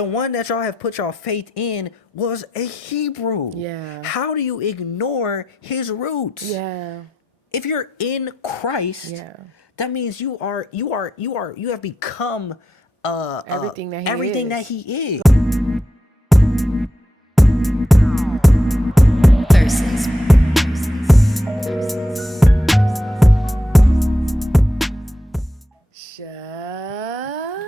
The one that y'all have put y'all faith in was a Hebrew. Yeah. How do you ignore his roots? Yeah. If you're in Christ, that means you have become everything that he is. Versus. Shalom.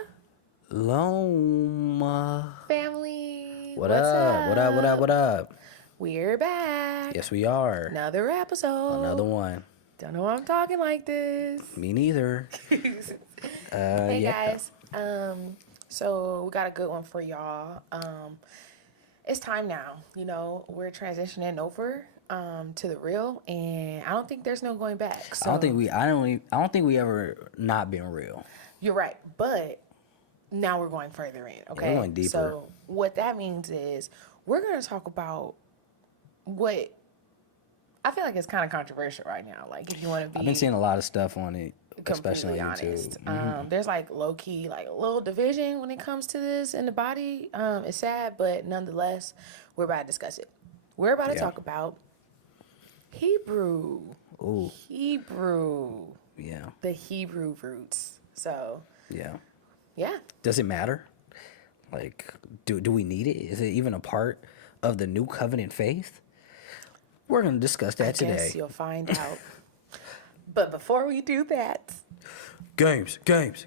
Family. What up? We're back. Yes, we are. Another episode. Another one. Don't know why I'm talking like this. Me neither. Hey guys. So we got a good one for y'all. It's time now. You know, we're transitioning over to the real, and I don't think there's no going back. So I don't think we ever not been real. You're right, but now we're going further in. Okay, we're going deeper. So what that means is we're going to talk about what I feel like it's kind of controversial right now. Like, if you want to be, I've been seeing a lot of stuff on it, especially on honest. YouTube. There's like low key, like a little division when it comes to this in the body. It's sad, but nonetheless, we're about to discuss it. We're about to talk about Hebrew. Ooh. Hebrew. Yeah. The Hebrew roots. So. Yeah. Does it matter? Like, do we need it? Is it even a part of the new covenant faith? We're going to discuss that today. I guess you'll find out. But before we do that... Games. Let's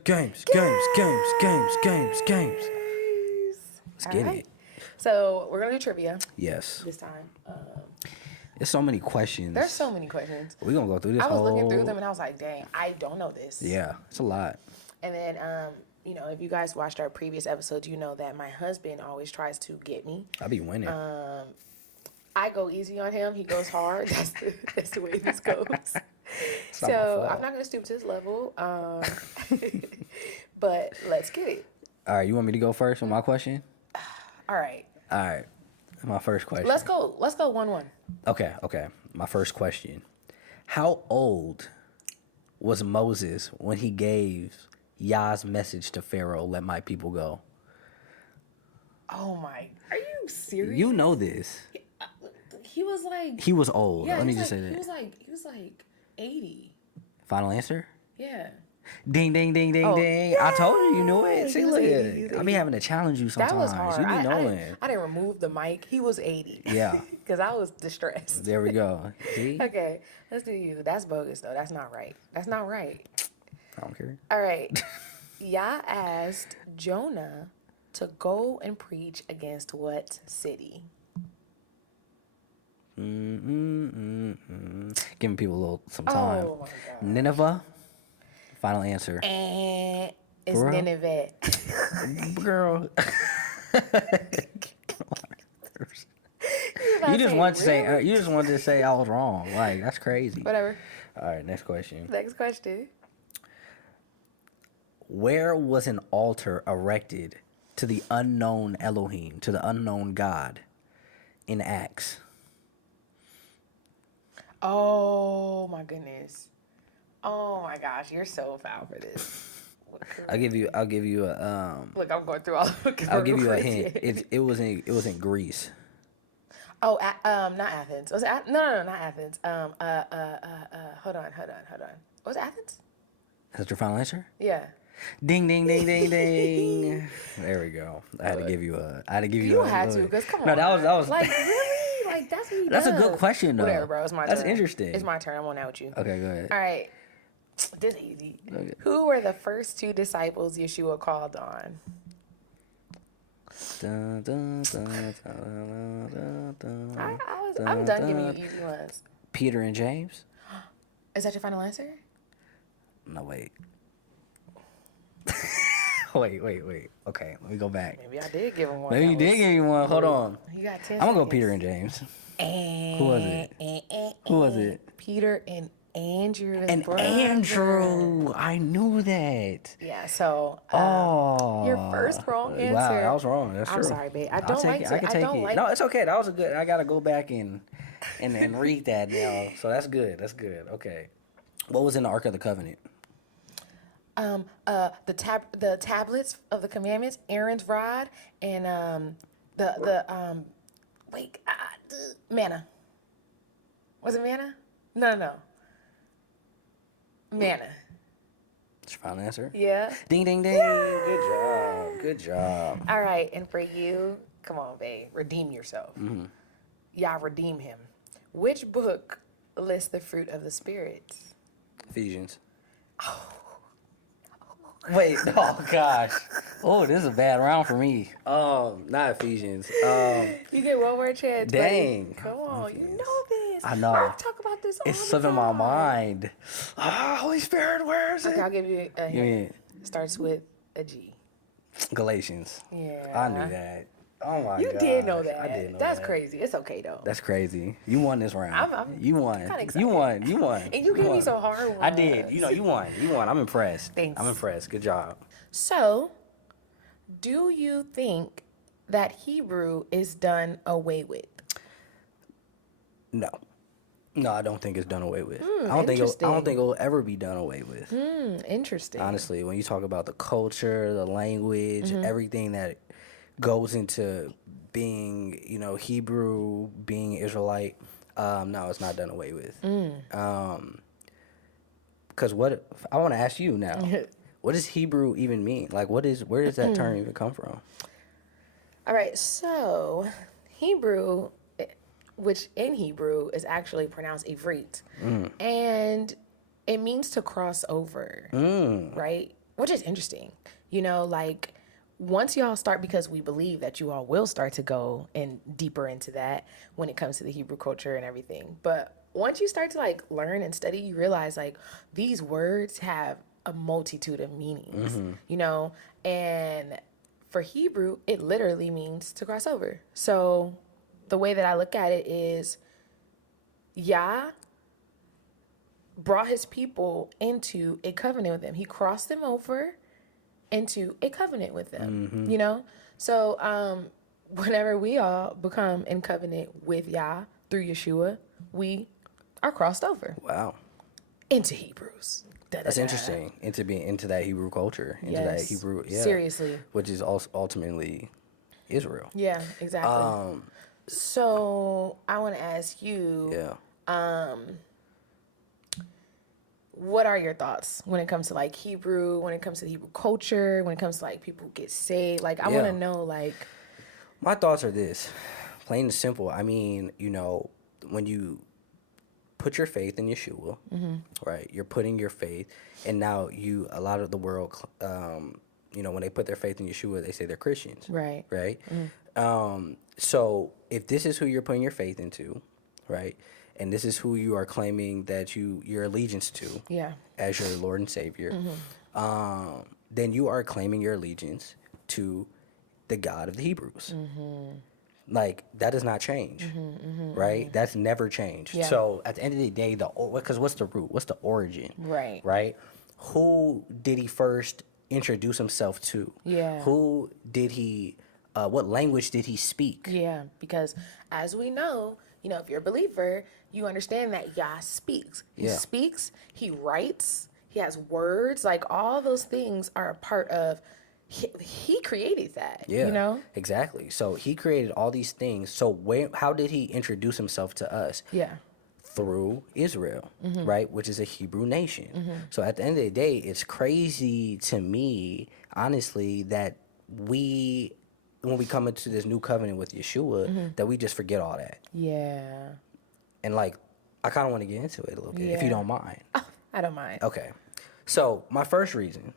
get it. So, we're going to do trivia. Yes. This time. There's so many questions. There's so many questions. We're going to go through this I was looking through them and I was like, dang, I don't know this. Yeah, it's a lot. And then, you know, if you guys watched our previous episodes, you know that my husband always tries to get me. I be winning. I go easy on him. He goes hard. That's the way this goes. So I'm not going to stoop to his level. But let's get it. All right, you want me to go first with my question? All right. My first question. Let's go 1-1. Okay. My first question. How old was Moses when he gave Yah's message to Pharaoh, let my people go? Oh my, are you serious? You know this. He was like... He was old. Yeah, Let me just say that. He was like 80. Final answer? Yeah. Ding. Yay! I told you knew it. See, look. 80. I be having to challenge you sometimes. That was hard. You be knowing. I didn't remove the mic. He was 80. Yeah. Because I was distressed. There we go. See? Okay, let's do you. That's bogus, though. That's not right. I don't care. All right. Yah asked Jonah to go and preach against what city? Giving people some time. Oh, my God. Nineveh? Final answer. And it's Bro. Nineveh. Girl. You just wanted to say I was wrong. Like, that's crazy. Whatever. All right, next question. Next question. Where was an altar erected to the unknown Elohim, to the unknown God in Acts? Oh my goodness. Oh my gosh, you're so foul for this. I'll give you a Look, I'm going through all of it. I'll give you a hint. It was in Greece. Oh, not Athens. Was it no, not Athens. Hold on. Was it Athens? Is that your final answer? Yeah. Ding. There we go. I had to give you You had to, because come on. No, that was like, really? Like, that's what he That's does. a good question, though. Whatever, bro. It's my turn. That's interesting. It's my turn. I'm on out with you. Okay, go ahead. All right. This is easy. Okay. Who were the first two disciples Yeshua called on? I'm done giving you easy ones. Peter and James? Is that your final answer? No, wait. Wait. Okay, let me go back. Maybe I did give him one. Maybe you did give me one. Hold on. You got 10 I'm going to go seconds. Peter and James. Who was it? Peter and Andrew. And Andrew. I knew that. Yeah, so your first wrong answer. Wow, I was wrong. That's I'm true. sorry, babe. I I don't like can take it. No, it's okay. That was a good. I got to go back and read that now. So that's good. Okay. What was in the Ark of the Covenant? the tablets of the commandments, Aaron's rod, and manna. Was it manna? No. Manna. That's your final answer? Yeah. Ding, ding, ding. Yeah. Good job. All right, and for you, come on, babe, redeem yourself. Y'all redeem him. Which book lists the fruit of the Spirit? Ephesians. Wait, oh gosh. Oh, this is a bad round for me. Not Ephesians. You get one more chance. Dang. Buddy. Come on, you know this. I know. I talk about this all It's the slipping my time. mind. Holy Spirit, where is it? Okay, I'll give you a hint. Yeah. Starts with a G. Galatians. Yeah. I knew that. Oh my god. You did know that. I did know That's that. crazy. It's okay though. That's crazy. You won this round. You won. kinda excited. You won. You won. And you gave me some hard ones. I did. You know, you won. You won. I'm impressed. Thanks. I'm impressed. Good job. So, do you think that Hebrew is done away with? No. No, I don't think it's done away with. I don't think interesting. it'll ever be done away with. Interesting. Honestly, when you talk about the culture, the language, everything that goes into being, Hebrew, being Israelite, no, it's not done away with. Because I want to ask you now, what does Hebrew even mean? Like, where does that term even come from? All right, so Hebrew, which in Hebrew is actually pronounced Ivrit, and it means to cross over, right? Which is interesting. Like once y'all start, because we believe that you all will start to go in deeper into that when it comes to the Hebrew culture and everything. But once you start to learn and study, you realize these words have a multitude of meanings, and for Hebrew, it literally means to cross over. So the way that I look at it is Yah brought his people into a covenant with him. He crossed them over into a covenant with them, So whenever we all become in covenant with Yah through Yeshua, we are crossed over. Wow. Into Hebrews. That's interesting. Into that Hebrew culture. Into that Hebrew, yeah. Seriously. Which is also ultimately Israel. Yeah, exactly. So I want to ask you, what are your thoughts when it comes to Hebrew, when it comes to the Hebrew culture, when it comes to people who get saved? I want to know My thoughts are this, plain and simple. I mean, when you put your faith in Yeshua, right? You're putting your faith, and now a lot of the world, when they put their faith in Yeshua, they say they're Christians. Right. Right? So if this is who you're putting your faith into, right? And this is who you are claiming that your allegiance to as your Lord and Savior, then you are claiming your allegiance to the God of the Hebrews. That does not change, right? That's never changed. Yeah. So at the end of the day, because what's the root? What's the origin? Right. Right? Who did he first introduce himself to? Yeah. Who did he, what language did he speak? Yeah, because as we know, if you're a believer, you understand that Yah speaks. He speaks, he writes, he has words, all those things are a part of, he created that, Exactly. So he created all these things. So how did he introduce himself to us? Yeah. Through Israel, right? Which is a Hebrew nation. So at the end of the day, it's crazy to me, honestly, that when we come into this new covenant with Yeshua, that we just forget all that. Yeah. And I kind of want to get into it a little bit, if you don't mind. Oh, I don't mind. Okay. So my first reason,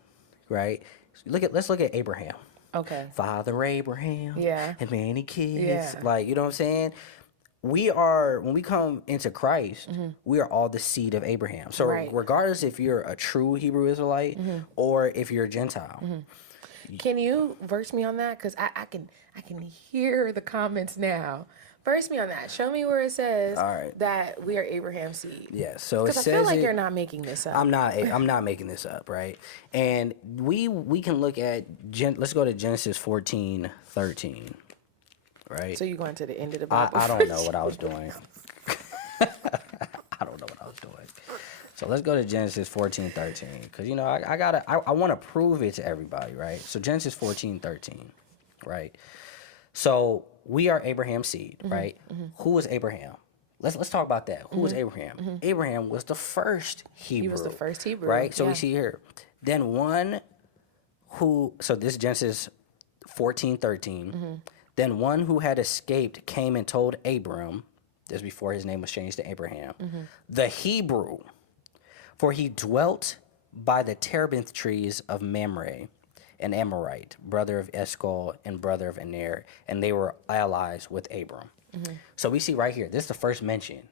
right? Let's look at Abraham. Okay. Father Abraham. Yeah. And many kids. Yeah. You know what I'm saying? When we come into Christ, we are all the seed of Abraham. So regardless if you're a true Hebrew Israelite or if you're a Gentile. Can you verse me on that? Because I can hear the comments now. Verse me on that. Show me where it says that we are Abraham's seed. Yeah, so it says, because I feel like you're not making this up. I'm not making this up, right? And we can look at let's go to Genesis 14:13, right? So you're going to the end of the Bible. I don't know what I was doing. I don't know what I was doing. So let's go to Genesis 14:13, because you know I want to prove it to everybody, right? So Genesis 14:13, right? So we are Abraham's seed, right? Who was Abraham? Let's talk about that. Who was Abraham? Abraham was the first Hebrew. He was the first Hebrew, right? So we see here, then one who. So this is Genesis 14:13. Then one who had escaped came and told Abram. This before his name was changed to Abraham, the Hebrew. For he dwelt by the terebinth trees of Mamre, an Amorite, brother of Eshcol and brother of Aner, and they were allies with Abram. So we see right here, this is the first mention.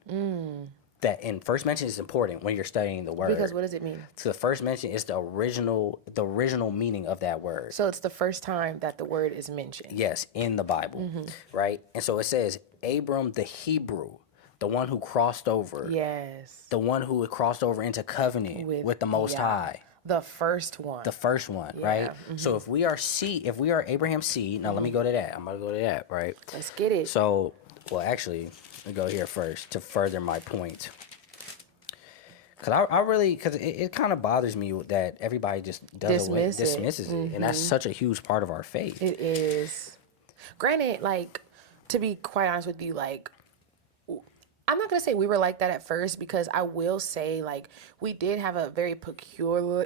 That in first mention is important when you're studying the word. Because what does it mean? So the first mention is the original meaning of that word. So it's the first time that the word is mentioned. Yes, in the Bible, right? And so it says Abram the Hebrew, the one who crossed over. Yes. The one who had crossed over into covenant with the Most High. The first one. The first one, right? So if we are Abraham's seed, now let me go to that. I'm going to go to that, right? Let's get it. So, well, actually, let me go here first to further my point. Because it kind of bothers me that everybody just dismisses it. And that's such a huge part of our faith. It is. Granted, like, to be quite honest with you, like, I'm not going to say we were like that at first, because I will say, like, we did have a very peculiar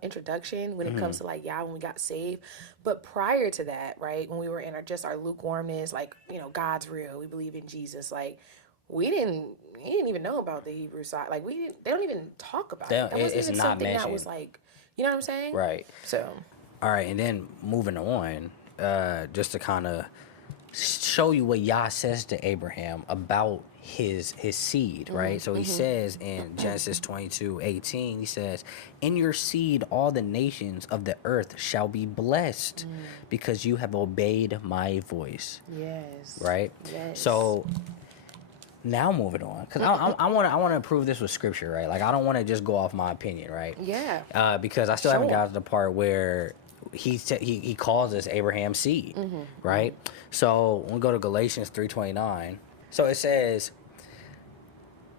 introduction when it comes to, like, when we got saved. But prior to that, right, when we were in our lukewarmness, like, you know, God's real, we believe in Jesus, like, he didn't even know about the Hebrew side. Like, they don't even talk about it. That wasn't even something that was, like, you know what I'm saying? Right. So. All right, and then moving on, just to kind of show you what Yah says to Abraham about his seed, right? So he says in Genesis 22:18, he says, "In your seed all the nations of the earth shall be blessed, because you have obeyed my voice." Yes. Right? Yes. So now moving on, because I want to prove this with scripture, right? Like, I don't want to just go off my opinion, right? Yeah. Because I still haven't got to the part where he calls us Abraham's seed, right? So we'll go to Galatians 3:29. So it says,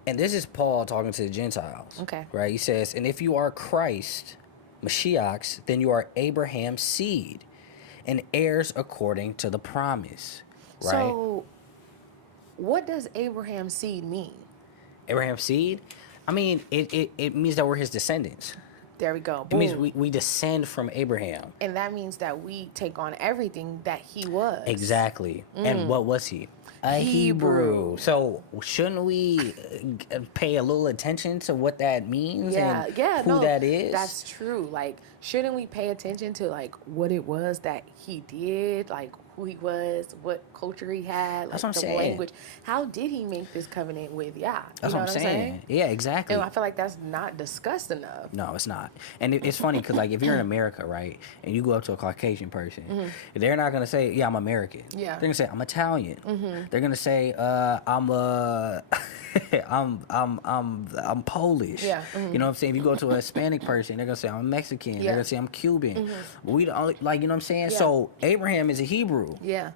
and this is Paul talking to the Gentiles. Okay. Right? He says, "And if you are Christ, Mashiach's, then you are Abraham's seed, and heirs according to the promise." Right? So, what does Abraham's seed mean? Abraham's seed? I mean, it means that we're his descendants. There we go. Boom. It means we descend from Abraham. And that means that we take on everything that he was. Exactly. And what was he? A Hebrew. So shouldn't we pay a little attention to what that means and who that is? That's true. Like, shouldn't we pay attention to, like, what it was that he did, like, who he was, what culture he had, like, the language. How did he make this covenant with Yah? That's what I'm saying. Yeah, exactly. And I feel like that's not discussed enough. No, it's not. And it's funny because, like, if you're in America, right, and you go up to a Caucasian person, they're not gonna say, "Yeah, I'm American." Yeah. They're gonna say, "I'm Italian." They're gonna say, I'm Polish." Yeah. You know what I'm saying? If you go to a Hispanic person, they're gonna say, "I'm Mexican." They're gonna say, "I'm Cuban." We don't, like, you know what I'm saying? Yeah. So Abraham is a Hebrew. Yeah.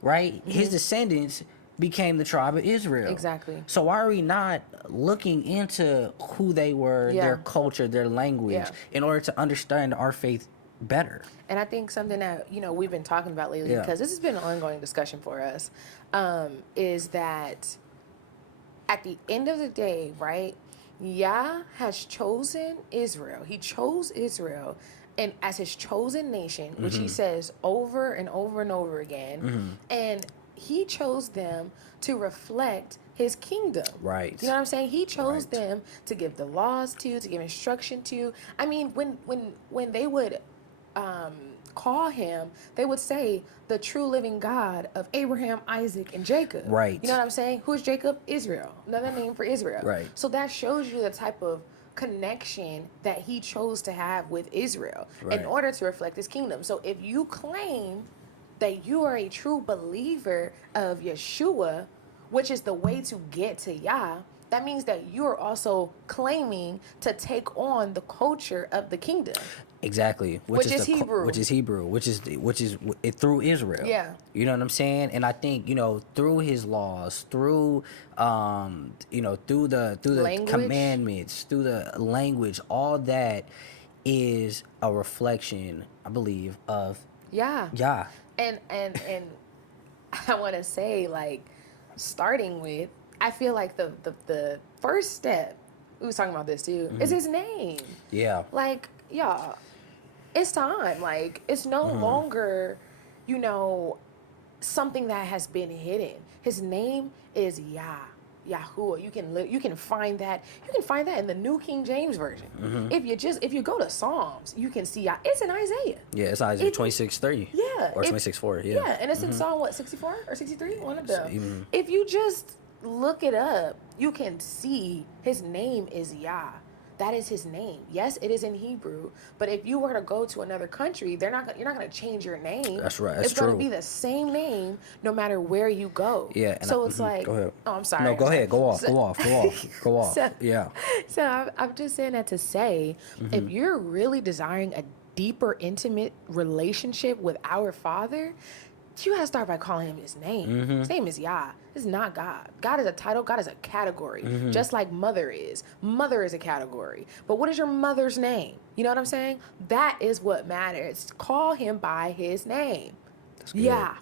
Right? His descendants became the tribe of Israel. Exactly. So why are we not looking into who they were, their culture, their language, in order to understand our faith better? And I think something that, you know, we've been talking about lately, because this has been an ongoing discussion for us, is that at the end of the day, right, Yah has chosen Israel. He chose Israel and as his chosen nation, which he says over and over and over again, and he chose them to reflect his kingdom. Right. You know what I'm saying? He chose them to give the laws to give instruction to. I mean, when they would call him, they would say, "The true living God of Abraham, Isaac, and Jacob." Right. You know what I'm saying? Who is Jacob? Israel. Another name for Israel. Right. So that shows you the type of connection that he chose to have with Israel in order to reflect his kingdom. So if you claim that you are a true believer of Yeshua, which is the way to get to Yah, that means that you are also claiming to take on the culture of the kingdom. Exactly, which is Hebrew, which is through Israel. Yeah, you know what I'm saying. And I think through His laws, through through the language. Commandments, through the language, all that is a reflection, I believe, of Yah. And I want to say, like, starting with, I feel like the first step, we was talking about this too, is His name. Yeah. Like, y'all, it's time. Like, it's no longer, something that has been hidden. His name is Yahuwah. You can find that. You can find that in the New King James Version. If you go to Psalms, you can see it's in Isaiah. Yeah, it's Isaiah 26:3. Yeah, or 26:4. Yeah. Yeah, and it's in Psalm 64 or 63, one of them. If you just look it up, you can see His name is Yah. That is His name. Yes, it is in Hebrew, but if you were to go to another country, you're not going to change your name. That's right. That's it's going to be the same name no matter where you go. Yeah. So it's like, go ahead. Oh, I'm sorry. No, go ahead. Go off. Go off. So, yeah. So I'm just saying that to say, if you're really desiring a deeper, intimate relationship with our Father, you gotta start by calling Him His name. His name is Yah. It's not God. God is a title. God is a category. Just like mother is. Mother is a category. But what is your mother's name? You know what I'm saying? That is what matters. Call Him by His name. That's good. Yeah.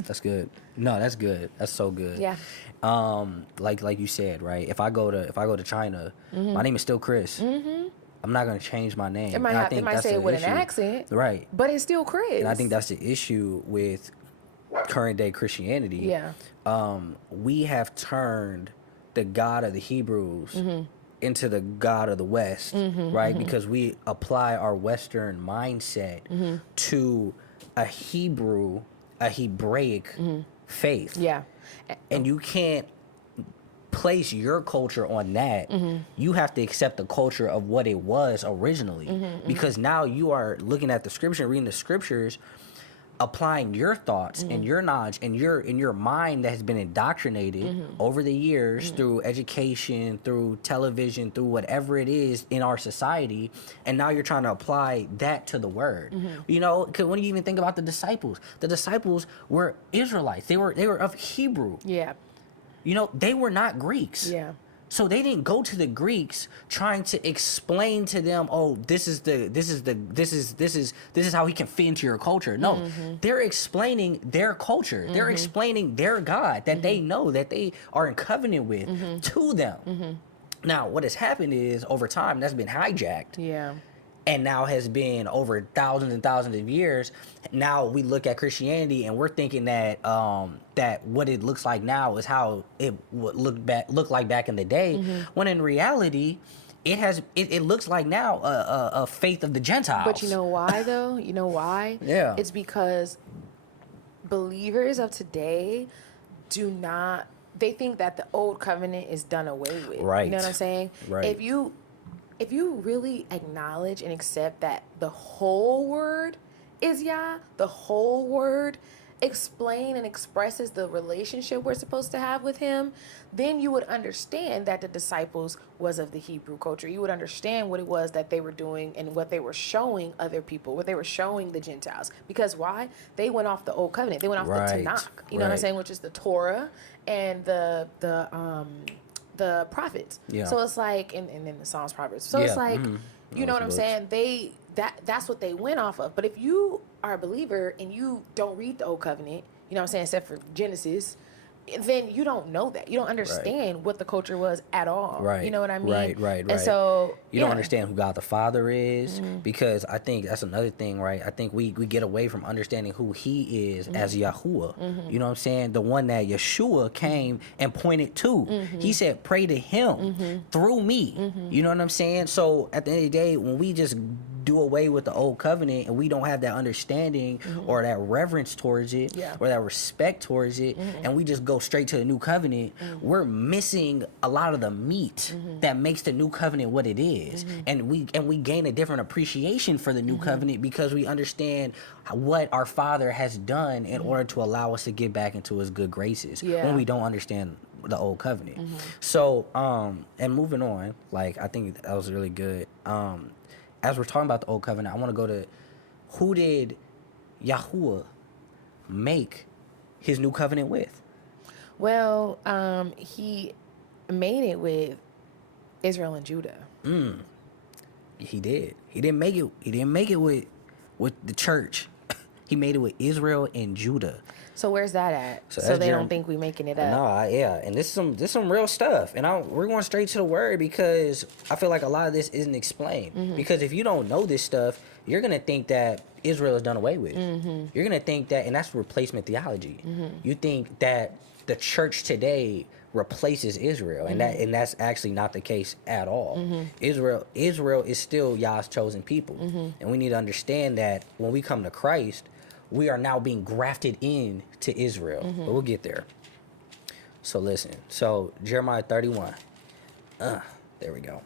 That's good. No, that's good. That's so good. Yeah. Like you said, right? If I go to China, my name is still Chris. I'm not gonna change my name. It might say it with an accent, right? But it's still Chris. And I think that's the issue with current day Christianity. Yeah. We have turned the God of the Hebrews into the God of the West, right? Because we apply our Western mindset to a Hebraic faith. Yeah. And you can't place your culture on that. You have to accept the culture of what it was originally. Because now you are looking at the scripture, reading the scriptures, applying your thoughts and your knowledge and your mind that has been indoctrinated over the years through education, through television, through whatever it is in our society, and now you're trying to apply that to the word. Because when you even think about the disciples were Israelites. They were of Hebrew. Yeah. They were not Greeks. Yeah. So they didn't go to the Greeks trying to explain to them, oh, this is how he can fit into your culture. No, they're explaining their culture. They're explaining their God that they know, that they are in covenant with to them. Now, what has happened is over time that's been hijacked. Yeah. And now has been over thousands and thousands of years. Now we look at Christianity and we're thinking that that what it looks like now is how it would look like back in the day. When in reality, it looks like now a faith of the Gentiles. But you know why though? You know why? Yeah. It's because believers of today they think that the old covenant is done away with. Right. You know what I'm saying? Right. If you really acknowledge and accept that the whole word is Yah, the whole word explain and expresses the relationship we're supposed to have with Him, then you would understand that the disciples was of the Hebrew culture. You would understand what it was that they were doing and what they were showing other people, what they were showing the Gentiles. Because why? They went off the old covenant. They went off the Tanakh. You know what I'm saying? Which is the Torah and the prophets. Yeah. So it's like, and then the Psalms, Proverbs. So it's like, you know what I'm saying? That's what they went off of. But if you are a believer and you don't read the old covenant, you know what I'm saying, except for Genesis, then you don't know that. You don't understand what the culture was at all. Right. You know what I mean? Right. And so you don't understand who God the Father is, because I think that's another thing, right? I think we get away from understanding who He is as Yahuwah. You know what I'm saying? The one that Yeshua came and pointed to. He said, pray to Him through me. You know what I'm saying? So at the end of the day, when we just do away with the old covenant and we don't have that understanding or that reverence towards it or that respect towards it, and we just go straight to the new covenant, we're missing a lot of the meat that makes the new covenant what it is. And we gain a different appreciation for the new covenant because we understand what our Father has done in order to allow us to get back into His good graces. When we don't understand the old covenant. So, and moving on, like, I think that was really good. As we're talking about the old covenant, I want to go to, who did Yahshua make his new covenant with? Well, he made it with Israel and Judah. He did. He didn't make it with the church. He made it with Israel and Judah. So where's that at? So they don't think we making it up. No, yeah, and this is some real stuff. And we're going straight to the word, because I feel like a lot of this isn't explained. Because if you don't know this stuff, you're gonna think that Israel is done away with. You're gonna think that, and that's replacement theology. You think that the church today replaces Israel, and that's actually not the case at all. Israel is still Yah's chosen people, and we need to understand that when we come to Christ, we are now being grafted in to Israel. But we'll get there. So listen. So Jeremiah 31. There we go.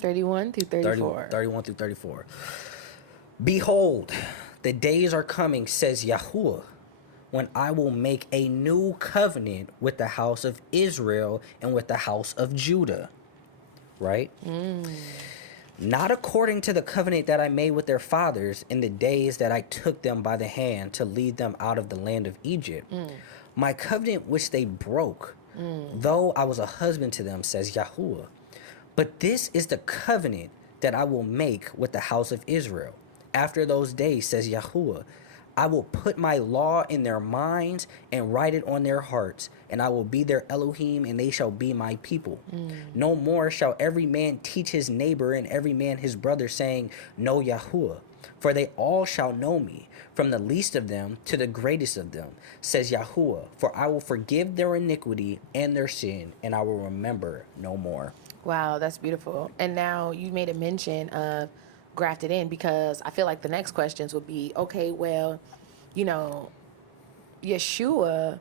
31 through 34. 31 through 34. Behold, the days are coming, says Yahshua, when I will make a new covenant with the house of Israel and with the house of Judah. Right? Not according to the covenant that I made with their fathers in the days that I took them by the hand to lead them out of the land of Egypt. My covenant which they broke, though I was a husband to them, says Yahshua. But this is the covenant that I will make with the house of Israel. After those days, says Yahshua, I will put my law in their minds and write it on their hearts, and I will be their Elohim, and they shall be my people. No more shall every man teach his neighbor and every man his brother, saying, Know Yahshua, for they all shall know me, from the least of them to the greatest of them, says Yahshua, for I will forgive their iniquity and their sin, and I will remember no more. Wow, that's beautiful. And now you made a mention of grafted in, because I feel like the next questions would be, okay, well, you know, Yeshua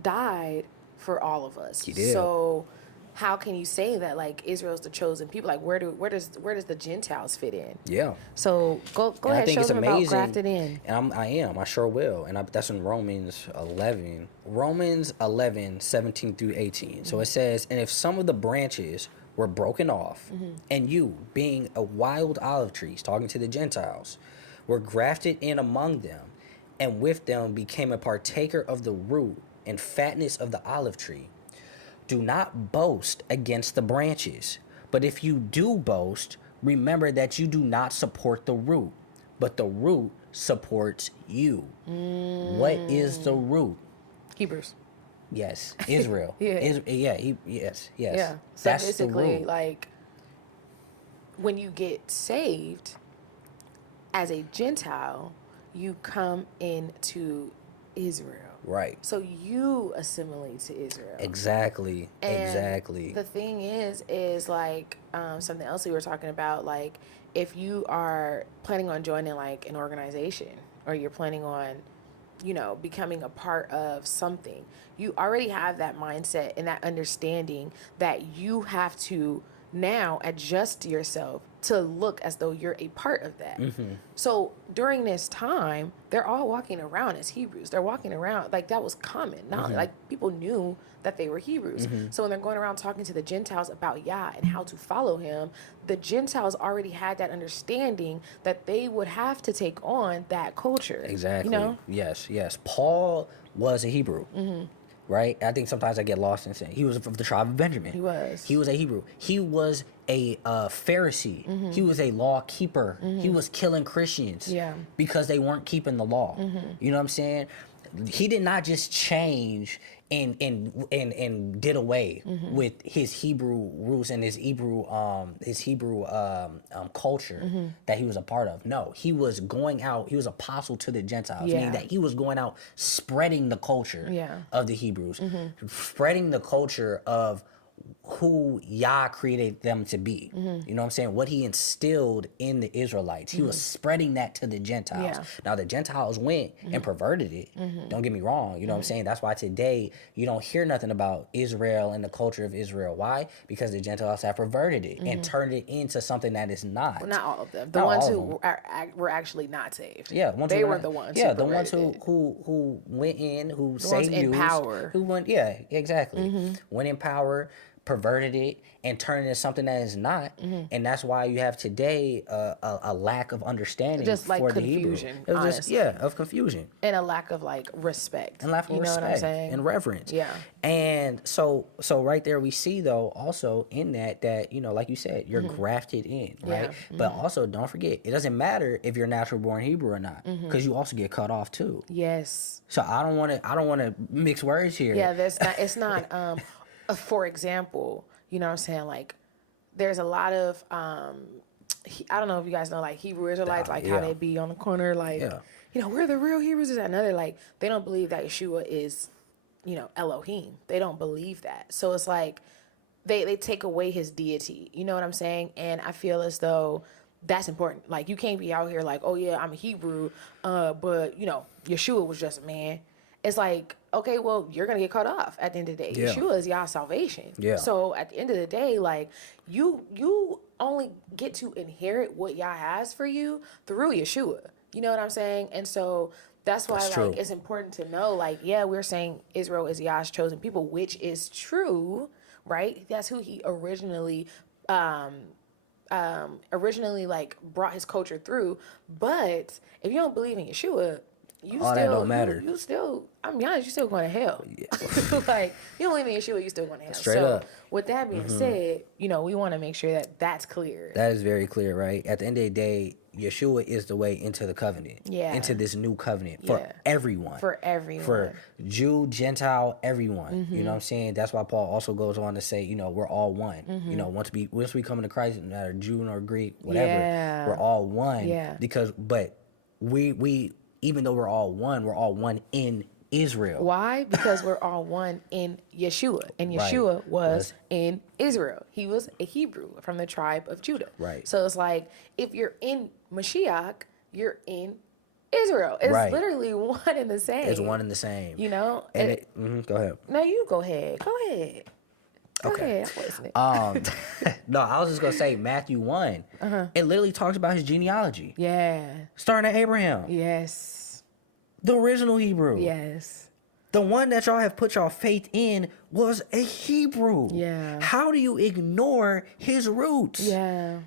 died for all of us. He did. So how can you say that, like, Israel's the chosen people? Like, where does the Gentiles fit in? Yeah. So go ahead, show them about grafted in. And I sure will. And that's in Romans 11. Romans 11, 17 through 18. So it says, and if some of the branches were broken off, and you, being a wild olive tree, talking to the Gentiles, were grafted in among them, and with them became a partaker of the root and fatness of the olive tree. Do not boast against the branches, but if you do boast, remember that you do not support the root, but the root supports you. What is the root? Hebrews. Yes, Israel. Yes. Yeah. So that's basically, like, when you get saved as a Gentile, you come into Israel. Right. So you assimilate to Israel. Exactly. The thing is like, something else we were talking about, like, if you are planning on joining, like, an organization, or you're planning on, you know, becoming a part of something, you already have that mindset and that understanding that you have to now adjust yourself to look as though you're a part of that. So during this time, they're all walking around as Hebrews. They're walking around like that was common. Not like people knew that they were Hebrews. So when they're going around talking to the Gentiles about Yah and how to follow him, the Gentiles already had that understanding that they would have to take on that culture. Exactly. You know? Yes. Paul was a Hebrew. Right? I think sometimes I get lost in saying he was of the tribe of Benjamin. He was a Hebrew. He was a Pharisee. He was a law keeper. He was killing Christians because they weren't keeping the law. You know what I'm saying? He did not just change and did away with his Hebrew roots and his Hebrew culture that he was a part of. No, he was going out. He was apostle to the Gentiles, meaning that he was going out spreading the culture of the Hebrews, spreading the culture of who Yah created them to be. Mm-hmm. You know what I'm saying? What he instilled in the Israelites. He was spreading that to the Gentiles. Yeah. Now the Gentiles went and perverted it. Don't get me wrong. You know what I'm saying? That's why today you don't hear nothing about Israel and the culture of Israel. Why? Because the Gentiles have perverted it and turned it into something that is not. Well, not all of them. The ones who were actually not saved. Yeah, they were the ones. Yeah, who the ones perverted who went in, who the ones saved in power. Who went, yeah, exactly. Went in power, perverted it, and turned it into something that is not. And that's why you have today a lack of understanding just like for confusion, the Hebrew. It was honestly. of confusion. And a lack of like respect. And lack of respect, know what I'm saying? and reverence. Yeah. And so right there we see though also in that, you know, like you said, you're grafted in, right? Yeah. But also don't forget, it doesn't matter if you're natural born Hebrew or not, because you also get cut off too. Yes. So I don't want to mix words here. Yeah, it's not for example, you know what I'm saying, like there's a lot of I don't know if you guys know like Hebrew Israelites, like how they be on the corner like you know, we're the real Hebrews. Is that another, like they don't believe that Yeshua is, you know, Elohim. They don't believe that. So it's like they take away his deity. You know what I'm saying? And I feel as though that's important. Like you can't be out here like, oh yeah, I'm a Hebrew, but you know, Yeshua was just a man. It's like, okay, well, you're going to get cut off at the end of the day. Yeah. Yeshua is Yah's salvation. Yeah. So at the end of the day, like, you only get to inherit what Yah has for you through Yeshua. You know what I'm saying? And so that's why, like, it's important to know, like, yeah, we're saying Israel is Yah's chosen people, which is true, right? That's who he originally like brought his culture through. But if you don't believe in Yeshua, that don't matter. You still, I'm honest, you're still going to hell. Yeah. Like, you don't believe in Yeshua, you're still going to hell. Straight up. With that being said, you know, we want to make sure that that's clear. That is very clear, right? At the end of the day, Yeshua is the way into the covenant. Yeah. Into this new covenant for everyone. For everyone. For Jew, Gentile, everyone. You know what I'm saying? That's why Paul also goes on to say, you know, we're all one. You know, once we come into Christ, no matter Jew nor Greek, whatever, we're all one. Yeah. But we even though we're all one in Israel. Why? Because we're all one in Yeshua. And Yeshua was in Israel. He was a Hebrew from the tribe of Judah. Right. So it's like, if you're in Mashiach, you're in Israel. It's literally one and the same. It's one and the same. You know? And go ahead. No, you go ahead. Go ahead. Okay. No, I was just gonna say Matthew 1. It literally talks about his genealogy. Yeah. Starting at Abraham. Yes. The original Hebrew. Yes. The one that y'all have put y'all faith in was a Hebrew. Yeah. How do you ignore his roots? Yeah.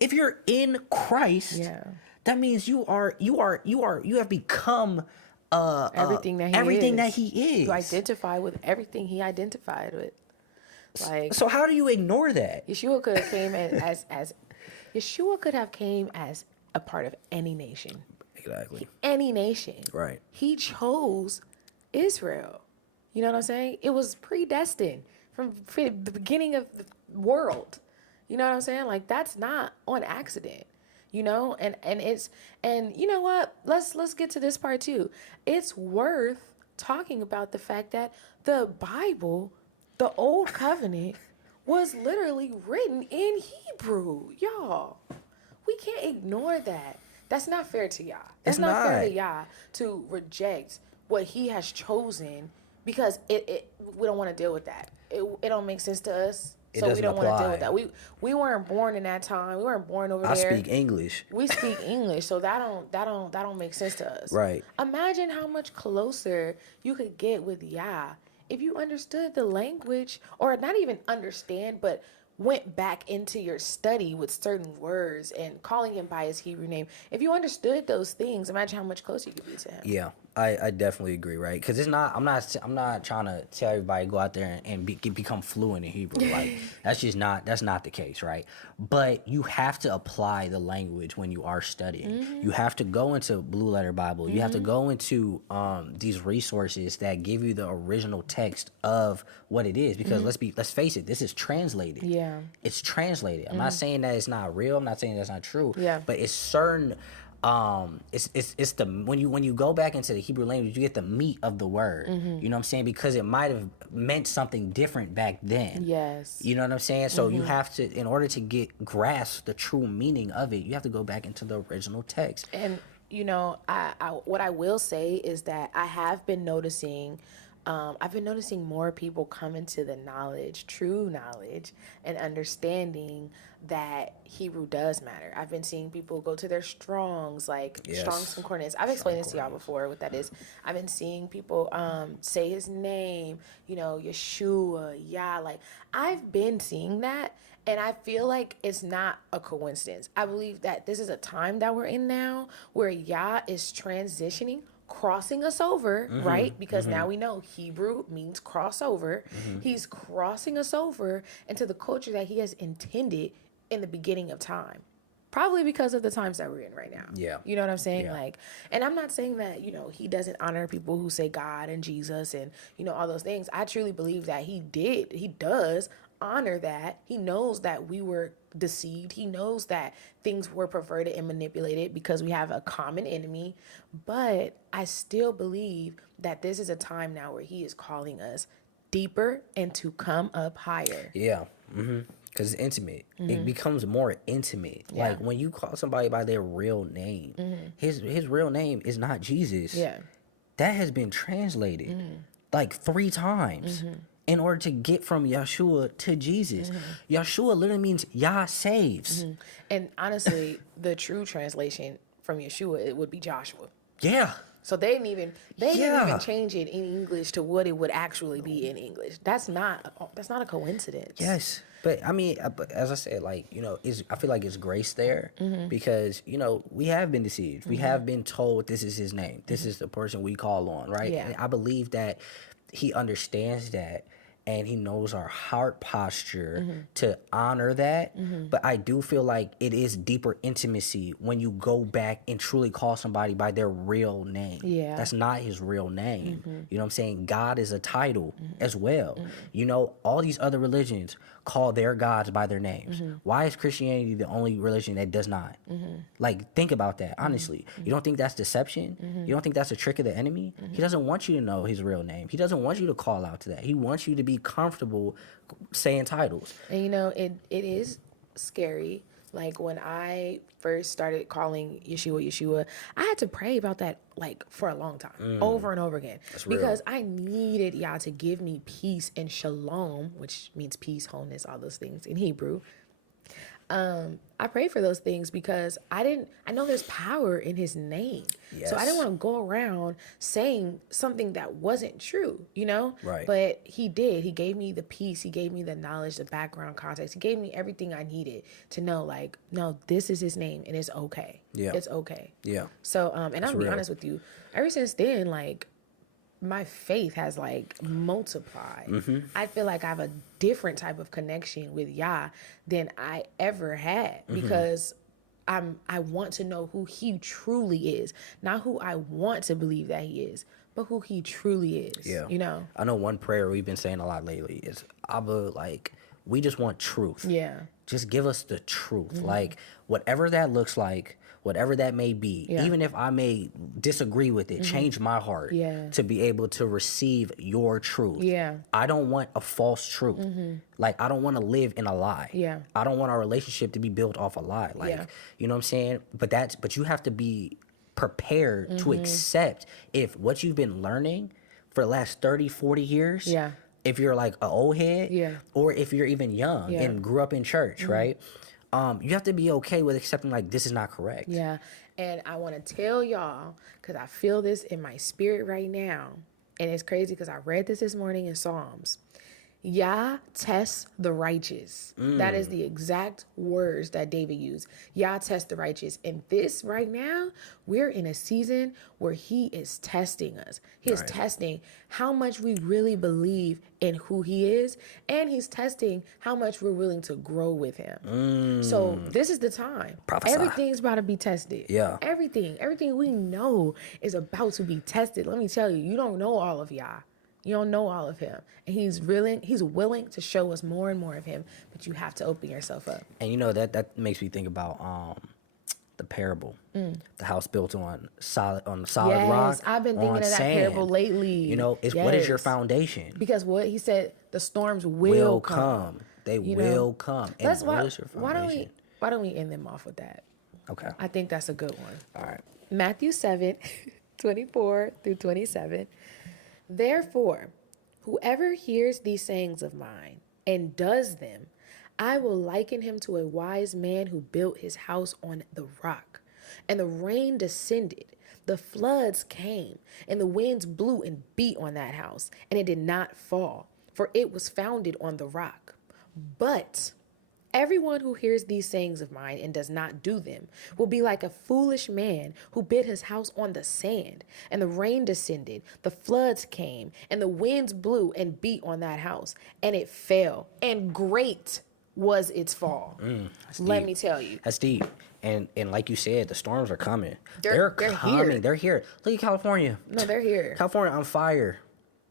If you're in Christ, that means you have become everything that he is. You identify with everything he identified with. Like, so how do you ignore that? Yeshua could have came as Yeshua could have came as a part of any nation. Exactly. Any nation. Right. He chose Israel. You know what I'm saying? It was predestined from the beginning of the world. You know what I'm saying? Like, that's not on accident. You know, and you know what? Let's get to this part too. It's worth talking about the fact that the Bible, the Old Covenant, was literally written in Hebrew, y'all. We can't ignore that. That's not fair to Yah. That's not fair to Yah to reject what he has chosen because we don't want to deal with that. It don't make sense to us. So we don't want to deal with that. We weren't born in that time. We weren't born over there. I speak English. We speak English, so that don't make sense to us. Right. Imagine how much closer you could get with Yah if you understood the language, or not even understand, but went back into your study with certain words and calling him by his Hebrew name. If you understood those things, imagine how much closer you could be to him. Yeah, I definitely agree, right? Because it's not. I'm not trying to tell everybody go out there and become fluent in Hebrew. Like that's not the case, right? But you have to apply the language when you are studying. You have to go into Blue Letter Bible. You have to go into these resources that give you the original text of what it is. Because let's face it, this is translated. Yeah, it's translated. I'm not saying that it's not real. I'm not saying that's not true. Yeah, but it's certain it's the when you go back into the Hebrew language, you get the meat of the word. You know what I'm saying? Because it might have meant something different back then. Yes. You know what I'm saying? So you have to, in order to grasp the true meaning of it, you have to go back into the original text. And I what I will say is that I have been noticing. I've been noticing more people come into the true knowledge, and understanding that Hebrew does matter. I've been seeing people go to their Strongs, Strong's Concordance. I've explained this to y'all before, what that is. I've been seeing people say his name, Yeshua, Yah. I've been seeing that, and I feel like it's not a coincidence. I believe that this is a time that we're in now where Yah is transitioning, crossing us over, right? Because now we know Hebrew means crossover. He's crossing us over into the culture that he has intended in the beginning of time. Probably because of the times that we're in right now. Yeah. You know what I'm saying? Yeah. And I'm not saying that, he doesn't honor people who say God and Jesus and, all those things. I truly believe that he does honor that. He knows that we were deceived. He knows that things were perverted and manipulated because we have a common enemy. But I still believe that this is a time now where he is calling us deeper and to come up higher. Yeah. Because it's intimate. It becomes more intimate. Yeah. Like when you call somebody by their real name, his real name is not Jesus. Yeah. That has been translated 3 times. In order to get from Yahshua to Jesus. Yahshua literally means Yah saves. And honestly, the true translation from Yeshua, it would be Joshua. Yeah. So they didn't even change it in English to what it would actually be in English. That's not a coincidence. Yes. But I mean, as I said, I feel like it's grace there because, we have been deceived. We have been told this is his name. This is the person we call on, right? Yeah. And I believe that he understands that. And he knows our heart posture to honor that. But I do feel like it is deeper intimacy when you go back and truly call somebody by their real name. Yeah. That's not his real name. You know what I'm saying? God is a title as well. All these other religions call their gods by their names. Why is Christianity the only religion that does not? Think about that, honestly. You don't think that's deception? You don't think that's a trick of the enemy? He doesn't want you to know his real name. He doesn't want you to call out to that. He wants you to be comfortable saying titles. And it is scary. When I first started calling Yeshua, I had to pray about that for a long time, over and over again. That's real. Because I needed Yah to give me peace and shalom, which means peace, wholeness, all those things in Hebrew. I prayed for those things because I know there's power in his name. Yes. So I didn't want to go around saying something that wasn't true, Right. But he did. He gave me the peace. He gave me the knowledge, the background context. He gave me everything I needed to know, no, this is his name and it's okay. Yeah. It's okay. Yeah. So, and I'll be honest with you, ever since then, my faith has multiplied. I feel like I have a different type of connection with Yah than I ever had because I want to know who he truly is, not who I want to believe that he is, but who he truly is. Yeah. I know one prayer we've been saying a lot lately is, Abba, we just want truth. Yeah. Just give us the truth. Whatever that looks like, whatever that may be, even if I may disagree with it, change my heart to be able to receive your truth. Yeah. I don't want a false truth. I don't want to live in a lie. Yeah. I don't want our relationship to be built off a lie. You know what I'm saying? But you have to be prepared to accept if what you've been learning for the last 30, 40 years, if you're an old head, or if you're even young and grew up in church, right? You have to be okay with accepting this is not correct. Yeah. And I want to tell y'all, because I feel this in my spirit right now, and it's crazy because I read this morning in Psalms. Yah tests the righteous. That is the exact words that David used. Yah tests the righteous. And this right now, we're in a season where he is testing us. He is testing how much we really believe in who he is. And he's testing how much we're willing to grow with him. So this is the time. Prophesy. Everything's about to be tested. Yeah. Everything we know is about to be tested. Let me tell you, you don't know all of Yah. You don't know all of him. And he's willing to show us more and more of him, but you have to open yourself up. And that makes me think about the the parable, the house built on solid rock. I've been thinking of that parable lately. You know, what is your foundation? Because what he said, the storms will come. They will come. And what is your foundation? Why don't we end them off with that? Okay. I think that's a good one. All right. Matthew 7:24-27. Therefore, whoever hears these sayings of mine and does them, I will liken him to a wise man who built his house on the rock. And the rain descended, the floods came, and the winds blew and beat on that house, and it did not fall, for it was founded on the rock. But everyone who hears these sayings of mine and does not do them will be like a foolish man who built his house on the sand, and the rain descended, the floods came, and the winds blew and beat on that house, and it fell, and great was its fall. Let me tell you. That's deep. And like you said, the storms are coming. They're coming. Here. They're here. Look at California. No, they're here. California on fire.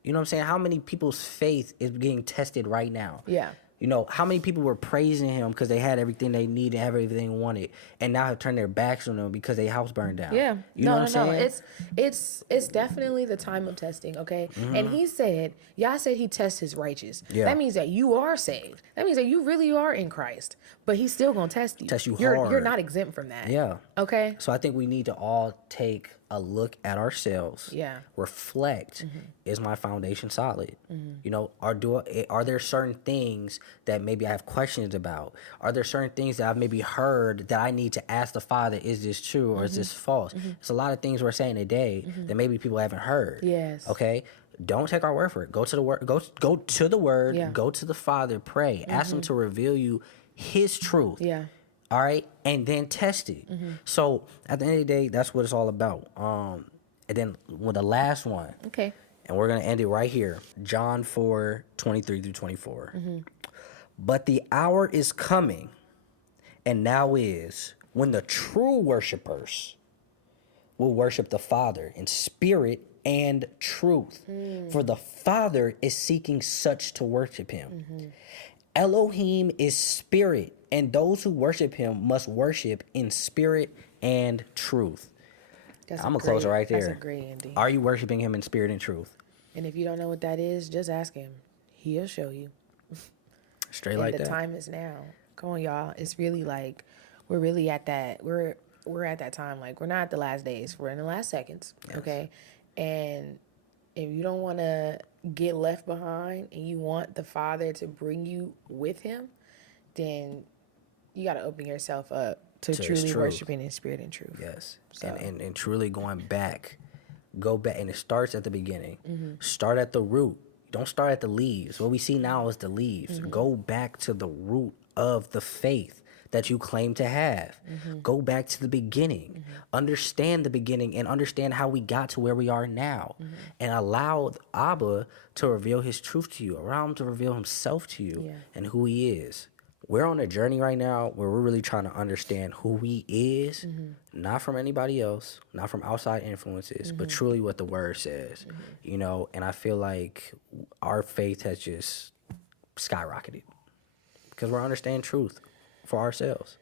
You know what I'm saying? How many people's faith is getting tested right now? Yeah. You know, how many people were praising him because they had everything they needed, have everything they wanted, and now have turned their backs on them because their house burned down? Yeah. You know what I'm saying? It's definitely the time of testing, okay? And he said, Yah said he tests his righteous. Yeah. That means that you are saved. That means that you really are in Christ. But he's still going to test you. Test you hard. You're not exempt from that. Yeah. Okay? So I think we need to all take a look at ourselves. Yeah. Reflect. Is my foundation solid? You know, are there certain things that maybe I have questions about? Are there certain things that I've maybe heard that I need to ask the Father, is this true or is this false? It's a lot of things we're saying today that maybe people haven't heard. Yes. Okay? Don't take our word for it. Go to the word. Go to the word. Yeah. Go to the Father. Pray. Ask him to reveal you his truth. Yeah. All right, and then test it. So at the end of the day, that's what it's all about. And then with the last one, okay, and we're gonna end it right here, John 4:23-24. But the hour is coming, and now is, when the true worshipers will worship the Father in spirit and truth. For the Father is seeking such to worship him. Elohim is spirit, and those who worship him must worship in spirit and truth. I'm going to close it right there. That's a great ending. Are you worshiping him in spirit and truth? And if you don't know what that is, just ask him. He'll show you. Straight like that. The time is now. Come on, y'all. It's really like, we're really at that. We're at that time. Like, we're not at the last days. We're in the last seconds. Yes. Okay? And if you don't want to get left behind and you want the Father to bring you with him, then you got to open yourself up to truly worshiping in spirit and truth. Yes. So. And truly going back. Go back. And it starts at the beginning. Start at the root. Don't start at the leaves. What we see now is the leaves. Go back to the root of the faith that you claim to have. Go back to the beginning. Understand the beginning and understand how we got to where we are now. And allow Abba to reveal his truth to you. Allow him to reveal himself to you and who he is. We're on a journey right now where we're really trying to understand who he is, not from anybody else, not from outside influences, but truly what the word says. You know, and I feel like our faith has just skyrocketed because we're understanding truth for ourselves.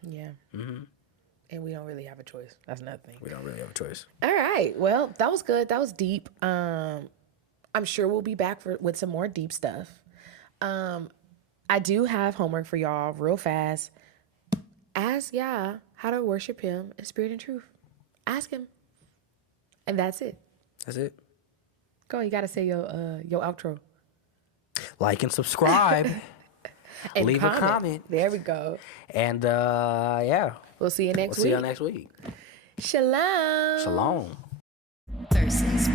Yeah. And we don't really have a choice. That's nothing. We don't really have a choice. All right. Well, that was good. That was deep. I'm sure we'll be back with some more deep stuff. I do have homework for y'all real fast. Ask Yah how to worship him in spirit and truth. Ask him. And that's it. That's it. Go on, you got to say your outro. Like and subscribe. And leave a comment. There we go. And yeah. We'll see you next week. See you next week. Shalom. Shalom. Versus.